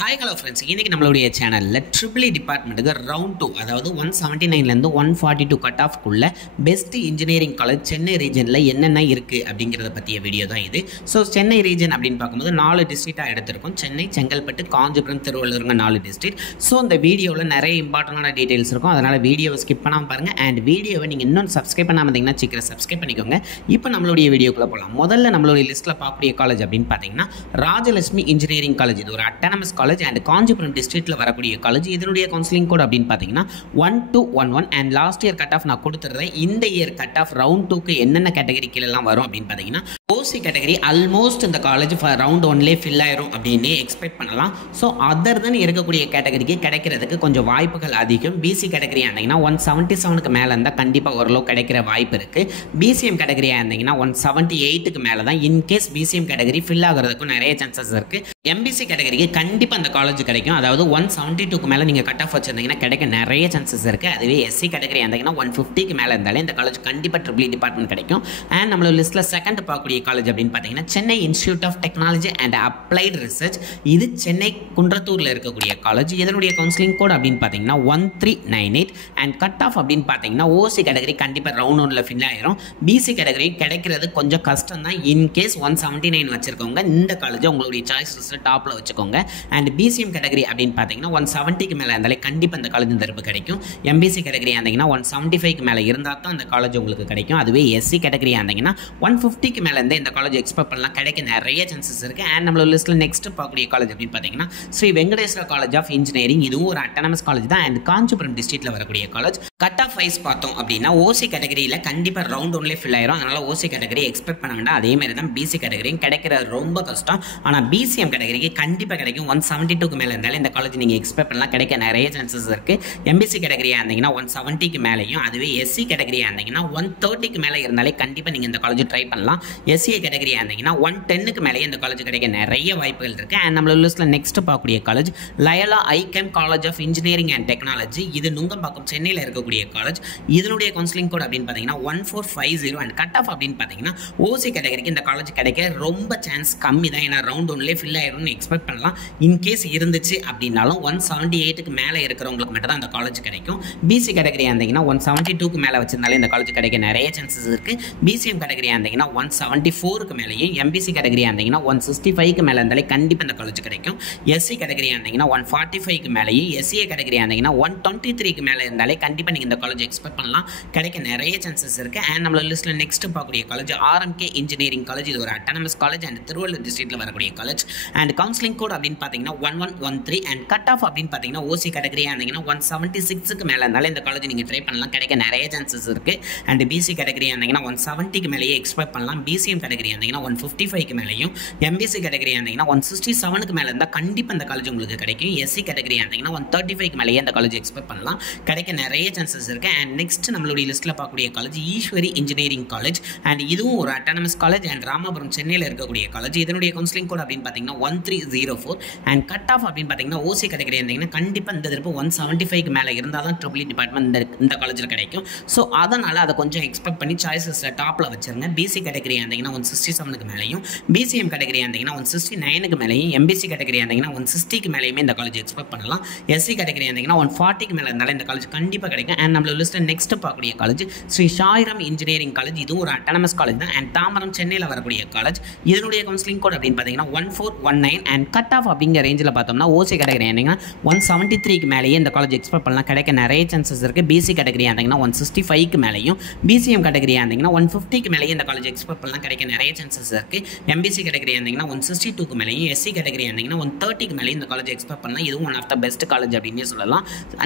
Hi hello friends, இன்றைக்கி நம்மளுடைய சேனலில் ட்ரிபிள் டிபார்ட்மெண்ட்டுக்கு ரவுண்ட் 2, அதாவது 179லேருந்து 142 கட் ஆஃப்குள்ளே பெஸ்ட் இன்ஜினியரிங் காலேஜ் சென்னை ரீஜனில் என்னென்ன இருக்குது அப்படிங்கிறத பற்றிய வீடியோ தான் இது. ஸோ சென்னை ரீஜன் அப்படின்னு பார்க்கும்போது 4 டிஸ்ட்ரிக்டாக எடுத்திருக்கோம். சென்னை, செங்கல்பட்டு, காஞ்சிபுரம், திருவள்ளூருங்க 4 டிஸ்ட்ரிக்ட். ஸோ இந்த வீடியோவில் நிறைய இம்பார்ட்டண்டான டீட்டெயில்ஸ் இருக்கும். அதனால் வீடியோவை ஸ்கிப் பண்ணாமல் பாருங்கள். அண்ட் வீடியோவை நீங்கள் இன்னும் சப்ஸ்கிரைப் பண்ணாமல் இருந்தீங்கன்னா சீக்கிரம் சப்ஸ்கிரைப் பண்ணிக்கோங்க. இப்போ நம்மளுடைய வீடியோக்குள்ளே போகலாம். முதல்ல நம்மளுடைய லிஸ்ட்டில் பார்க்கக்கூடிய காலேஜ் அப்படின்னு பார்த்தீங்கன்னா ராஜலட்சுமி இன்ஜினியரிங் காலேஜ். இது ஒரு அட்டானமஸ் காலேஜ் அண்ட் காஞ்சிபுரம் டிஸ்ட்ரிக்ட்ல வரக்கூடிய காலேஜ். இதனுடைய கவுன்சிலிங் கோட் அப்படின்னு பார்த்தீங்கன்னா 1211. And last year cut off நான் கொடுத்துறேன். இந்த இயர் கட் ஆஃப் ரவுண்ட் 2க்கு என்னென்ன கேட்டகரி கீழெல்லாம் வரும் அப்படின்னு பார்த்தீங்கன்னா ஓசி கேட்டகரி ஆல்மோஸ்ட் இந்த காலேஜ் ரவுண்ட் 1லே ஃபில் ஆயிரும் அப்படின்னு எக்ஸ்பெக்ட் பண்ணலாம். ஸோ அதர் தென் இருக்கக்கூடிய கேட்டகரிக்கு கிடைக்கிறதுக்கு கொஞ்சம் வாய்ப்புகள் அதிகம். பிசி கேட்டகரியாக இருந்தீங்கன்னா 177க்கு மேலே இருந்தால் கண்டிப்பாக ஓரளவு கிடைக்கிற வாய்ப்பு இருக்குது. பிசிஎம் கேட்டகரியாக இருந்தீங்கன்னா 178க்கு மேலே தான். இன்கேஸ் பிசிஎம் கேட்டகரி ஃபில் ஆகிறதுக்கும் நிறைய சான்சஸ் இருக்குது. எம்பிசி கேட்டகரிக்கு கண்டிப்பாக அந்த காலேஜ் கிடைக்கும். அதாவது 172க்கு மேலே நீங்கள் கட் ஆஃப் வச்சுருந்தீங்கன்னா கிடைக்க நிறைய சான்சஸ் இருக்குது. அதுவே எஸ்சி கேட்டகரி இருந்தீங்கன்னா 150க்கு மேலே இருந்தாலே இந்த காலேஜ் கண்டிப்பாக ட்ரிபிள் டிபார்ட்மெண்ட் கிடைக்கும். அண்ட் நம்மளோட லிஸ்ட்டில் செகண்ட் பார்க்கக்கூடிய காலேஜ் அப்படின்னு பார்த்தீங்கன்னா Chennai institute of technology and applied research. இது சென்னை குன்றத்தூரில் இருக்கக்கூடிய காலேஜ். இதனுடைய கவுன்சிலிங் கோட் அப்படின்னு பார்த்தீங்கன்னா 1398. அண்ட் கட் ஆஃப் அப்படின்னு பார்த்தீங்கன்னா ஓசி கேட்டகரி கண்டிப்பாக ரவுண்ட் 1ல் ஃபில் ஆயிரும். பிசி கேட்டகரி கிடைக்கிறது கொஞ்சம் கஷ்டம் தான். இன்கேஸ் 179 வச்சிருக்கவங்க இந்த காலேஜ் உங்களுடைய சாய்ஸ் லிஸ்ட்டில் டாப்பில் வச்சுக்கோங்க. அண்ட் பிசிஎம் கேட்டகரி அப்படின்னு பார்த்தீங்கன்னா 170க்கு மேலே இருந்தாலே கண்டிப்பாக இந்த காலேஜ் தரப்பு கிடைக்கும். எம்பிசி கேட்டகரி இருந்தீங்கன்னா 175க்கு மேலே இருந்தால் தான் அந்த காலேஜ் உங்களுக்கு கிடைக்கும். அதுவே எஸ்சி கேட்டகரி இருந்தீங்கன்னா 150க்கு மேலே இருந்து இந்த காலேஜ் எக்ஸ்பெக்ட் பண்ணலாம். கிடைக்க நிறைய சான்சஸ் இருக்குது. அண்ட் நம்மளோட லிஸ்ட்டில் நெக்ஸ்ட் பார்க்கக்கூடிய காலேஜ் அப்படின்னு பார்த்தீங்கன்னா Sri Venkateswara college of engineering. இதுவும் ஒரு அட்டானமஸ் காலேஜ் தான். அண்ட் காஞ்சிபுரம் டிஸ்ட்ரிக்ட்டில் வரக்கூடிய காலேஜ். கட் ஆஃப் வைஸ் பார்த்தோம் அப்படின்னா ஓசி கேட்டகரியில் கண்டிப்பாக ரவுண்ட் 1லே ஃபில் ஆயிரும். அதனால் ஓசி கேட்டகரி எக்ஸ்பெக்ட் பண்ண வேண்டாம். அதே மாதிரி தான் பிசி கேட்டகரியும் கிடைக்கிற ரொம்ப கஷ்டம். ஆனால் பிசிஎம் கேட்டகரிக்கு கண்டிப்பாக கிடைக்கும். 172க்கு மேலே இருந்தாலும் இந்த காலேஜ் நீங்கள் எக்ஸ்பெக்ட் பண்ணலாம். கிடைக்க நிறைய சான்சஸ் இருக்குது. எம்பிசி கேட்டகரியாக இருந்தீங்கன்னா 170க்கு மேலேயும், அதுவே எஸ்சி கேட்டகரியாக இருந்தீங்கன்னா 130க்கு மேலே இருந்தாலே கண்டிப்பாக நீங்கள் இந்த காலேஜ் ட்ரை பண்ணலாம். எஸ்சிஏ கேட்டகரியாக இருந்தீங்கன்னா 110க்கு மேலேயே இந்த காலேஜ் கிடைக்க நிறைய வாய்ப்புகள் இருக்குது. அண்ட் நம்மளோட லிஸ்ட்டில் நெக்ஸ்ட் பார்க்கக்கூடிய college Loyola ICAM college of engineering and technology. இது நுங்கம்பாக்கம் சென்னையில் இருக்கக்கூடிய காலேஜ். இதனுடைய கவுன்சிலிங் கோட் அப்படின்னு பார்த்தீங்கன்னா 1450. அண்ட் கட் ஆஃப் அப்படின்னு பார்த்தீங்கன்னா ஓசி கேட்டகரிக்கு இந்த காலேஜ் கிடைக்க ரொம்ப சான்ஸ் கம்மி தான். ஏன்னா ரவுண்ட் 1லே ஃபில் ஆயிரும்னு எக்ஸ்பெக்ட் பண்ணலாம். இன்கேஸ் இருந்துச்சு அப்படின்னாலும் 178க்கு மேலே இருக்கிறவங்களுக்கு மட்டும் தான் அந்த காலேஜ் கிடைக்கும். பிசி கேட்டகரியாக இருந்தீங்கன்னா 172க்கு மேலே வச்சிருந்தாலே இந்த காலேஜ் கிடைக்க நிறைய சான்சஸ் இருக்குது. பிசிஎம் கேட்டகரியாக இருந்தீங்கன்னா 174க்கு மேலேயும், எம்பிசி கேட்டகரியாக இருந்தீங்கன்னா 165க்கு மேலே இருந்தாலே கண்டிப்பாக இந்த காலேஜ் கிடைக்கும். எஸ்சி கேட்டகரியாக இருந்தீங்கன்னா 145க்கு மேலேயும், எஸ்சிஏ கேட்டகரியாக இருந்தீங்கன்னா 123க்கு மேலே இருந்தாலே கண்டிப்பாக நீங்கள் இந்த காலேஜ் எக்ஸ்பெக்ட் பண்ணலாம். கிடைக்க நிறைய சான்சஸ் இருக்குது. அண்ட் நம்மளோட லிஸ்ட்டில் நெக்ஸ்ட் பார்க்கக்கூடிய காலேஜ் ஆர்எம்கே இன்ஜினியரிங் காலேஜ். இது ஒரு அட்டானமஸ் காலேஜ் அண்ட் திருவள்ளூர் டிஸ்ட்ரிக்ட்டில் வரக்கூடிய காலேஜ். அண்ட் கவுன்சிலிங் கோட் அப்படின்னு பார்த்தீங்கன்னா 1113. அண்ட் கட் ஆஃப் அப்படின்னு பார்த்தீங்கன்னா ஓசி கேட்டகரியாக இருந்தீங்கன்னா 176க்கு மேலே இருந்தாலும் இந்த காலேஜ் நீங்கள் ட்ரை பண்ணலாம். கிடைக்க நிறைய சான்சஸ் இருக்குது. அண்ட் பிசி கேட்டகரியாக இருந்தீங்கன்னா 170க்கு மேலேயே எக்ஸ்பெக்ட் பண்ணலாம். பிசிஎம் கேட்டகரி இருந்தீங்கன்னா 155க்கு மேலேயும், எம்பிசி கேட்டகரி இருந்தீங்கன்னா 167க்கு மேலே இருந்தால் கண்டிப்பாக இந்த காலேஜ் உங்களுக்கு கிடைக்கும். எஸ்சி கேட்டகரி இருந்தீங்கன்னா 135க்கு மேலேயே இந்த காலேஜ் எக்ஸ்பெக்ட் பண்ணலாம். கிடைக்க நிறைய சான்சஸ் இருக்குது. அண்ட் நெக்ஸ்ட் நம்மளுடைய லிஸ்ட்டில் பார்க்கக்கூடிய college Eswari engineering college. And இதுவும் ஒரு அட்டானமஸ் காலேஜ் அண்ட் ராமபுரம் சென்னையில் இருக்கக்கூடிய காலேஜ். இதனுடைய கவுன்சிலிங் கோட் அப்படின்னு பார்த்தீங்கன்னா 1304. அண்ட் கட் ஆஃப் அப்படின்னு பார்த்தீங்கன்னா ஓசி கேட்டகரி இருந்தீங்கன்னா கண்டிப்பாக இந்த திருப்பு 175க்கு மேலே இருந்தால் தான் ட்ரிபிள் டிபார்ட்மெண்ட் இந்த காலேஜில் கிடைக்கும். ஸோ அதனால் அதை கொஞ்சம் எக்ஸ்பெக்ட் பண்ணி சாய்ஸஸ் டாப்பில் வச்சுருங்க. பிசி கேட்டகரி இருந்தீங்கன்னா 167க்கு மேலேயும், பிசிஎம் கேட்டகரி இருந்தீங்கன்னா 169க்கு மேலேயும், எம்பிசி கேட்டகரி இருந்தீங்கன்னா 160க்கு மேலேயுமே இந்த காலேஜ் எக்ஸ்பெக்ட் பண்ணலாம். எஸ்சி கேட்டகரி இருந்தீங்கன்னா 140க்கு மேலே இருந்தாலும் இந்த காலேஜ் கண்டிப்பாக கிடைக்கும். அண்ட் நம்மளோட லிஸ்ட்டில் நெக்ஸ்ட் பார்க்கக்கூடிய college Sri Sairam engineering college. இதுவும் ஒரு அட்டானமஸ் காலேஜ் தான். அண்ட் தாம்பரம் சென்னையில் வரக்கூடிய காலேஜ். இதனுடைய கவுன்சிலிங் கோட் அப்படின்னு பார்த்தீங்கன்னா 1419. அண்ட் கட் ஆஃப் அப்படிங்கிற ரேஞ்சில் பார்த்தோம்னா ஓசி கேட்டகரி இருந்தீங்கன்னா 173க்கு மேலேயே இந்த காலேஜ் எக்ஸ்பெக்ட் பண்ணலாம். கிடைக்க நிறைய சான்சஸ் இருக்குது. பிசி கேட்டகரி இருந்தீங்கன்னா 165க்கு மேலேயும், பிசிஎம் கேட்டகரி இருந்தீங்கன்னா 150க்கு மேலேயே இந்த காலேஜ் எக்ஸ்பெக்ட் பண்ணலாம். கிடைக்க நிறைய சான்சஸ் இருக்குது. எம்பிசி கேட்டகரி இருந்தீங்கன்னா 162க்கு மேலேயும், எஸ்சி கேட்டகரி இருந்தீங்கன்னா 130க்கு மேலேயும் இந்த காலேஜ் எக்ஸ்பெக்ட் பண்ணலாம். இதுவும் one of the best college அப்படின்னே சொல்லலாம்.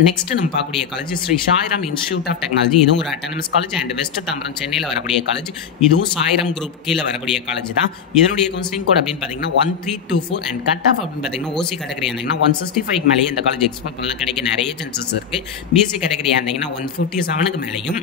நெக்ஸ்ட் நம்ம பார்க்கக்கூடிய college Sri Sairam institute of technology. இதுவும் ஒரு autonomous college and west Tambaram சென்னையில் வரக்கூடிய காலேஜ். இதுவும் சாய்ராம் குரூப் கீழே வரக்கூடிய காலேஜ் தான். இதனுடைய கவுன்சிலிங் கோட் அப்படின்னு பார்த்தீங்கன்னா 1324. அண்ட் கட் ஆஃப் அப்படின்னு பார்த்தீங்கன்னா ஓசி கேட்டகரி இருந்தீங்கன்னா 165க்கு மேலேயே இந்த காலேஜ் எக்ஸ்பெக்ட் பண்ணலாம். கிடைக்க நிறைய சான்சஸ் இருக்குது. பிசி கேட்டகரி இருந்தீங்கன்னா 157க்கு மேலேயும்,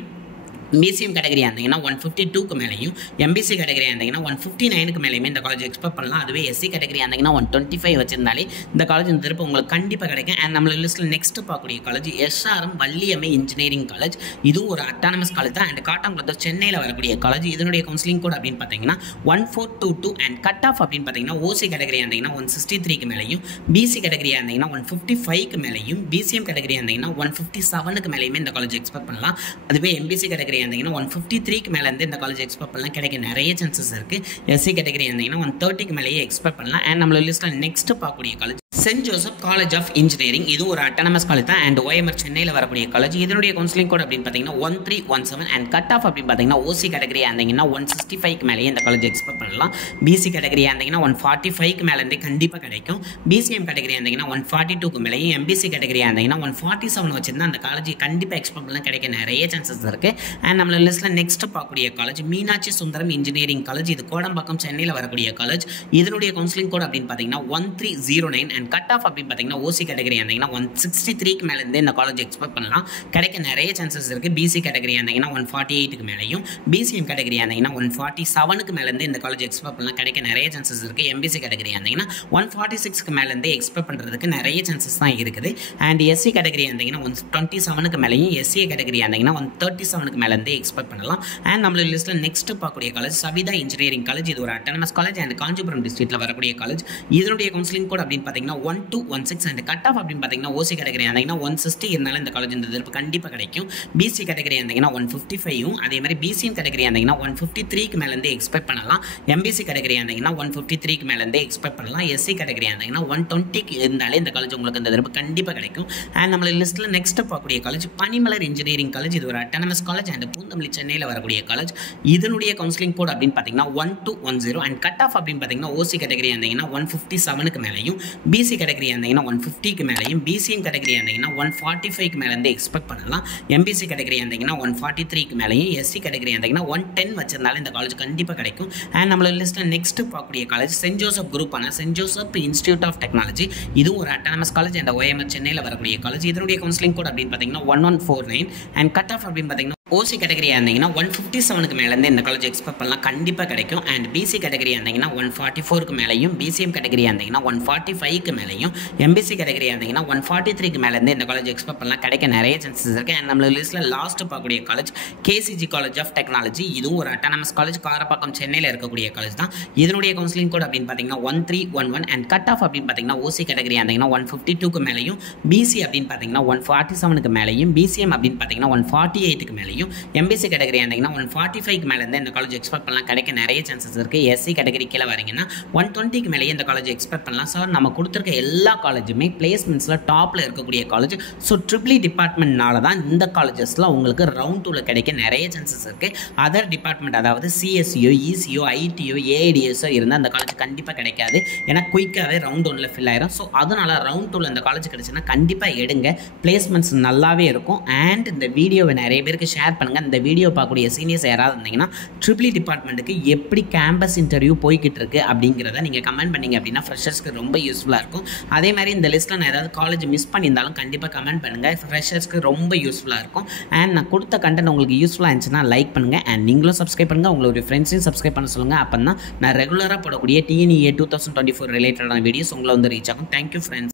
பிசிஎம் கேட்டகரியாக இருந்தீங்கன்னா 152க்கு மேலேயும், எம்பிசி கேட்டகரியாக இருந்தீங்கன்னா 159க்கு மேலேயுமே இந்த காலேஜ் எக்ஸ்பெக்ட் பண்ணலாம். அதுவே எஸ்சி கேட்டகரியாக இருந்தீங்கன்னா 125 வச்சிருந்தாலே இந்த காலேஜ் இந்த திருப்பி உங்களுக்கு கண்டிப்பாக கிடைக்கும். அண்ட் நம்மளோட லிஸ்ட்டில் நெக்ஸ்ட் பார்க்கக்கூடிய college SRM Valliammai engineering college. இதுவும் ஒரு அட்டானமஸ் காலேஜ் தான். அண்ட் காட்டாங்குளத்தூர் சென்னையில் வரக்கூடிய காலேஜ். இதனுடைய கவுன்சிலிங் கோட் அப்படின்னு பார்த்தீங்கன்னா 1422 அண்ட் கட் ஆஃப் அப்படின்னு பார்த்தீங்கன்னா ஓசி கேட்டகரியாக இருந்தீங்கன்னா 163க்கு மேலேயும், பிசி கேட்டகரியாக இருந்தீங்கன்னா 155க்கு மேலேயும், பிசிஎம் கேட்டகரியாக இருந்தீங்கன்னா 157க்கு மேலேயுமே இந்த காலேஜ் எக்ஸ்பெக்ட் பண்ணலாம். அதுவே எம்பிசி கேட்டகரி இருந்தீங்கன்னா 153க்கு மேலே இருந்து இந்த காலேஜ் எக்ஸ்பெக்ட் பண்ணலாம், கிடைக்க நிறைய சான்சஸ் இருக்குது. எஸ்சி கேட்டகரி இருந்தீங்கன்னா 130க்கு மேலேயே எக்ஸ்பெக்ட் பண்ணலாம். அண்ட் நம்மளோட லிஸ்ட்டில் நெக்ஸ்ட் பார்க்கக்கூடிய college saint Joseph college of engineering. இது ஒரு அட்டானமஸ் காலேஜ் தான். அண்ட் OMR சென்னையில் வரக்கூடிய காலேஜ். இதனுடைய கவுன்சிலிங் கோட் அப்படின்னு பார்த்தீங்கன்னா 1317 அண்ட் கட் ஆஃப் அப்படின்னு பார்த்தீங்கன்னா ஓசி கேட்டகரியாக இருந்தீங்கன்னா 165க்கு மேலேயே இந்த காலேஜ் எக்ஸ்பெக்ட் பண்ணலாம். பிசி கேட்டகரியாக இருந்தீங்கன்னா 145க்கு மேலேருந்தே கண்டிப்பாக கிடைக்கும். பிசிஎம் கேட்டகரியாக இருந்தீங்கன்னா 142க்கு மேலேயும், எம்பிசி கேட்டகரியாக இருந்தீங்கன்னா 147 வச்சிருந்தா அந்த காலேஜ் கண்டிப்பாக எக்ஸ்பெக்ட் பண்ணலாம், கிடைக்க நிறைய சான்சஸ் இருக்குது. அண்ட் நம்மளோட லிஸ்ட்டில் நெக்ஸ்ட் பார்க்கக்கூடிய college Meenakshi Sundaram engineering college. இது கோடம்பாக்கம் சென்னையில் வரக்கூடிய காலேஜ். இதனுடைய கவுன்சிலிங் கோட் அப்படின்னு பார்த்தீங்கன்னா 1309 அண்ட் கட் ஆஃப் அப்படின்னு பார்த்தீங்கன்னா ஓசி கேட்டகரி இருந்தீங்கன்னா 163க்கு மேலேருந்து இந்த காலேஜ் எக்ஸ்பெக்ட் பண்ணலாம், கிடைக்க நிறைய சான்சஸ் இருக்குது. பிசி கேட்டகரி இருந்தீங்கன்னா 148க்கு மேலேயும், பிசிஎம் கேட்டகரி இருந்தீங்கன்னா 147க்கு மேலேருந்து இந்த காலேஜ் எக்ஸ்பெக்ட் பண்ணலாம், கிடைக்க நிறைய சான்சஸ் இருக்குது. எம்பிசி கேட்டகரி இருந்தீங்கன்னா 146க்கு மேலேருந்து எக்ஸ்பெக்ட் பண்ணுறதுக்கு நிறைய சான்சஸ் தான் இருக்குது. அண்ட் எஸ்சி கேட்டகரி இருந்தீங்கன்னா 127க்கு மேலேயும், எஸ்சி கேட்டகரி இருந்தீங்கன்னா 137க்கு மேலேருந்து எக்ஸ்பெக்ட் பண்ணலாம். அண்ட் நம்மளோட லிஸ்ட்டில் நெக்ஸ்ட் பார்க்கக்கூடிய காலேஜ் சவிதா இன்ஜினியரிங் காலேஜ். இது ஒரு அட்டானமஸ் காலேஜ் அண்ட் காஞ்சிபுரம் டிஸ்ட்ரிக்ட்டில் வரக்கூடிய காலேஜ். இதனுடைய கவுன்சிலிங் கோட் அப்படின்னு பார்த்தீங்கன்னா 1216 அண்ட் கட் ஆஃப் அப்படின்னு பார்த்தீங்கன்னா ஓசி கேட்டகரி இருந்தீங்கன்னா 160 இருந்தாலும் இந்த காலேஜ் இந்த திருப்பு கண்டிப்பாக கிடைக்கும். பிசி கேட்டகரி இருந்தீங்கன்னா 155யும், அதே மாதிரி பிசிஎம் கேட்டகரி இருந்தீங்கன்னா 153க்கு மேலேருந்து எக்ஸ்பெக்ட் பண்ணலாம். எம்பிசி கேட்டகரி இருந்தீங்கன்னா 153க்கு மேலேருந்து எக்ஸ்பெக்ட் பண்ணலாம். எஸ்சி கேட்டகரி இருந்தீங்கன்னா 120க்கு இருந்தாலே இந்த காலேஜ் உங்களுக்கு இந்த திருப்பு கண்டிப்பாக கிடைக்கும். அண்ட் நம்மளோட லிஸ்ட்டில் நெக்ஸ்ட் பார்க்கக்கூடிய காலேஜ் பனிமலர் இன்ஜினியரிங் காலேஜ். இது ஒரு அட்டானமஸ் காலேஜ் அண்ட் பூந்தமல்லி சென்னையில் வரக்கூடிய காலேஜ். இதனுடைய கவுன்சிலிங் கோட் அப்படின்னு பார்த்தீங்கன்னா 1210 அண்ட் கட் ஆஃப் அப்படின்னு பார்த்தீங்கன்னா ஓசி கேட்டகரி இருந்தீங்கன்னா 157க்கு மேலேயும், பிசி கேட்டகரி இருந்தீங்கன்னா 150க்கு மேலேயும், பிசிஎம் கேட்டகரி இருந்தீங்கன்னா 145க்கு மேலேருந்து எக்ஸ்பெக்ட் பண்ணலாம். எம்பிசி கேட்டகரி இருந்தீங்கன்னா 143க்கு மேலேயும், எஸ்சி கேட்டகரி இருந்தீங்கன்னா 110 வச்சிருந்தாலும் இந்த காலேஜ் கண்டிப்பாக கிடைக்கும். அண்ட் நம்மளோட லிஸ்ட்டில் நெக்ஸ்ட் பார்க்கக்கூடிய காலேஜ் சென்ட் ஜோசப் குரூப் ஆனால் saint Joseph institute of technology. இதுவும் ஒரு அட்டானமஸ் காலேஜ் அண்ட் OMR சென்னையில் வரக்கூடிய காலேஜ். இதனுடைய கவுன்சிலிங் கோட் அப்படின்னு பார்த்தீங்கன்னா 1149 அண்ட் கட் ஆஃப் அப்படின்னு பார்த்தீங்கன்னா ஓசி கேட்டகரியாக இருந்தீங்கன்னா 157க்கு மேலேருந்து இந்த காலேஜ் எக்ஸ்பெக்ட் பண்ணலாம், கண்டிப்பாக கிடைக்கும். அண்ட் பிசி கேட்டகரியாக இருந்தீங்கன்னா 144க்கு மேலேயும், பிசிஎம் கேட்டகரியாக இருந்தீங்கன்னா 145க்கு மேலேயும், எம்பிசி கேட்டகரியாக இருந்தீங்கன்னா 143க்கு மேலேருந்து இந்த காலேஜ் எக்ஸ்பெக்ட் பண்ணலாம், கிடைக்க நிறைய சான்சஸ் இருக்குது. அண்ட் நம்மளோட லிஸ்ட்டில் லாஸ்ட் பார்க்கக்கூடிய college KCG college of technology. இதுவும் ஒரு அட்டானமஸ் காலேஜ், காரப்பாக்கம் சென்னையில் இருக்கக்கூடிய காலேஜ் தான். இதனுடைய கவுன்சிலிங் கோட் அப்படின்னு பார்த்தீங்கன்னா 1311 அண்ட் கட் ஆஃப் அப்படின்னு பார்த்தீங்கன்னா ஓசி கேட்டகரியாக இருந்தீங்கன்னா 152க்கு மேலேயும், பிசி அப்படின்னு பார்த்தீங்கன்னா 147க்கு மேலேயும், பிசிஎம் அப்படின்னு பார்த்தீங்கன்னா 148க்கு மேலேயும், எம்பிசி கேட்டகரி இருந்தீங்கன்னா 145க்கு மேலேருந்து இந்த காலேஜ் எக்ஸ்பெக்ட் பண்ணலாம், கிடைக்க நிறைய சான்சஸ் இருக்குது. எஸ்சி கேட்டகரி கீழே வரீங்கன்னா 120க்கு மேலேயே இந்த காலேஜ் எக்ஸ்பெக்ட் பண்ணலாம். சார் நம்ம கொடுத்துருக்க எல்லா காலேஜுமே பிளேஸ்மெண்ட்ஸில் டாப்பில் இருக்கக்கூடிய காலேஜ். ஸோ ட்ரிபிள் டிபார்ட்மெண்ட்னால தான் இந்த காலேஜஸில் உங்களுக்கு ரவுண்ட் 2ல் கிடைக்க நிறைய சான்சஸ் இருக்குது. அதர் டிபார்ட்மெண்ட் அதாவது சிஎஸ்சியோ, இசியோ, ஐடியோ, ஏஐடிஎஸோ இருந்தால் அந்த காலேஜ் கண்டிப்பாக கிடைக்காது. ஏன்னா குயிக்காகவே ரவுண்ட் 1ல் ஃபில் ஆயிரும். ஸோ அதனால் ரவுண்ட் 2ல் இந்த காலேஜ் கிடைச்சுன்னா கண்டிப்பாக எடுங்க, பிளேஸ்மெண்ட்ஸ் நல்லாவே இருக்கும். அண்ட் இந்த வீடியோவை நிறைய பேருக்கு ஷேர் பண்ணுங்கள். இந்த வீடியோ பார்க்கக்கூடிய சீனியர்ஸ் யாராவது இருந்தீங்கன்னா ட்ரிபிள் டிபார்ட்மெண்ட்டுக்கு எப்படி கேம்பஸ் இன்டர்வியூ போய்கிட்டு இருக்கு அப்படிங்கிறத நீங்கள் கமெண்ட் பண்ணிங்க அப்படின்னா ஃப்ரெஷர்ஸ்க்கு ரொம்ப யூஸ்ஃபுல்லாக இருக்கும். அதே மாதிரி இந்த லிஸ்ட்டில் நான் ஏதாவது காலேஜ் மிஸ் பண்ணியிருந்தாலும் கண்டிப்பாக கமெண்ட் பண்ணுங்கள், ஃப்ரெஷர்ஸ்க்கு ரொம்ப யூஸ்ஃபுல்லாக இருக்கும். அண்ட் நான் கொடுத்த கண்டென்ட் உங்களுக்கு யூஸ்ஃபுல்லாக இருந்துச்சுன்னா லைக் பண்ணுங்கள். அண்ட் நீங்களும் சப்ஸ்கிரைப் பண்ணுங்கள், உங்களுடைய ஃப்ரெண்ட்ஸையும் சப்ஸ்கிரைப் பண்ண சொல்லுங்கள். அப்போ தான் நான் ரெகுலராக போடக்கூடிய TNEA 2024 ரிலேட்டடான வீடியோஸ் உங்களை வந்து ரீச் ஆகும். Thank you friends.